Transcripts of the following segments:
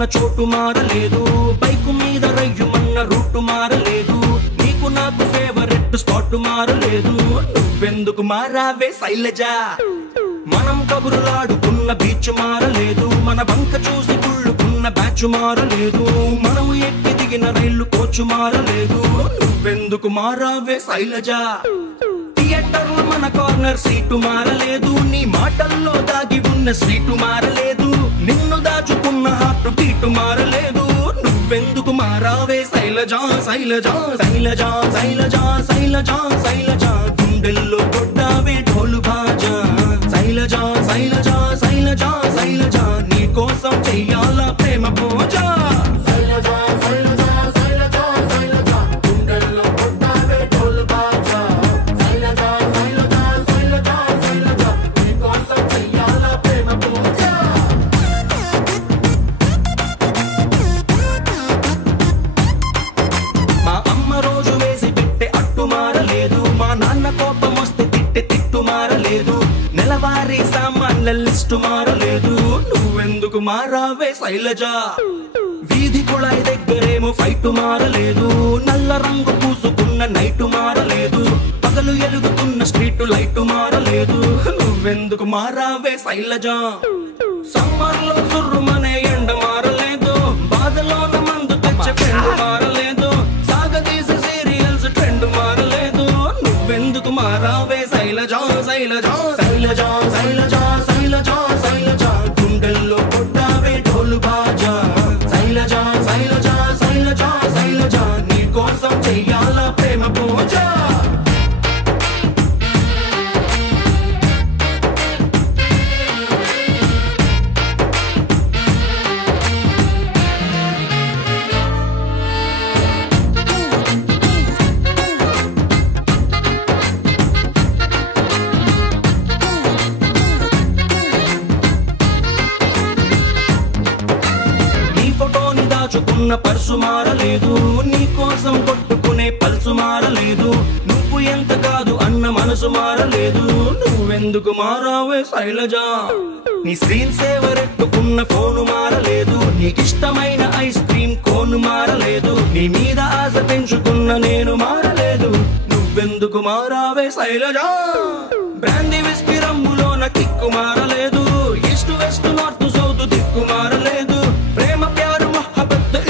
ఉన్న చోటు మారలేదు, బైకు మీద రయ్యుమన్న రూటు మారలేదు, నీకు నాకు ఫేవరెట్ స్పాట్ మారలేదు. నువ్వెందుకు మారావే శైలజ? మనం కబురులాడుకున్న బీచ్ మారలేదు, మన బంక చూసి కుళ్ళుకున్న బ్యాచ్ మారలేదు, మనం ఎక్కి దిగిన రైలు కోచు మారలేదు. నువ్వెందుకు మారావే శైలజ? థియేటర్లో మన కార్నర్ సీటు మారలేదు, నీ మాటల్లో దాగి ఉన్న స్వీటు మారలేదు, నిన్ను దాచుకున్న హార్ట్ బీటు మారలేదు. నువ్వెందుకు మారావే శైలజ? శైలజ శైలజ శైలజ శైలజ శైలజ గుండెల్లో కొట్టావే ఢోలు బాజా. శైలజ శైలజ శైలజ శైలజ నీ కోసం చెయ్యాలా ప్రేమ పూజ. నెలవారీ సామాన్ల లిస్టు మారలేదు, నువ్వెందుకు మారావే శైలజ? వీధి కుళాయి దగ్గరేమో ఫైటు మారలేదు, నల్ల రంగు పూసుకున్న నైటు మారలేదు, పగలు ఎలుగుతున్న స్ట్రీట్ లైటు మారలేదు. నువ్వెందుకు మారావే శైలజ? సమ్మర్లో సుర్రుమనే ఎండ మారలేదు, బాధలోన మందు తెచ్చే ఫ్రెండ్ మారలేదు, సాగదీసే సీరియల్స్ ట్రెండ్ మారలేదు. నువ్వెందుకు మారావే శైలజ? శైలజ శైలజ శైలజ శైలజ శైలజ గుండెల్లో కొట్టావే ఢోలు బాజా. శైలజ శైలజ శైలజ శైలజ నీ కోసం చెయ్యాలా ప్రేమ పూజ. దాచుకున్న పర్సు మారలేదు, నీ కోసం కొట్టుకునే పల్సు మారలేదు, నువ్వు ఎంత కాదు అన్న మనసు మారలేదు. నువ్వెందుకు మారావే శైలజ? నీ స్క్రీన్ సేవర్ ఎట్టుకున్న ఫోను మారలేదు, నీకిష్టమైన ఐస్ క్రీమ్ కోను మారలేదు, నీ మీద ఆశ పెంచుకున్న నేను మారలేదు. నువ్వెందుకు మారావే శైలజ? బ్రాందీ విస్కీ రంగులోన కిక్కు మారలేదు, ఈస్ట్ వెస్ట్ నార్త్ సౌత్ దిక్కు మారలేదు, ప్రేమ ప్యారు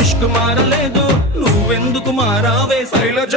ఇష్క్ మారలేదు. నువ్వెందుకు మారావే శైలజ?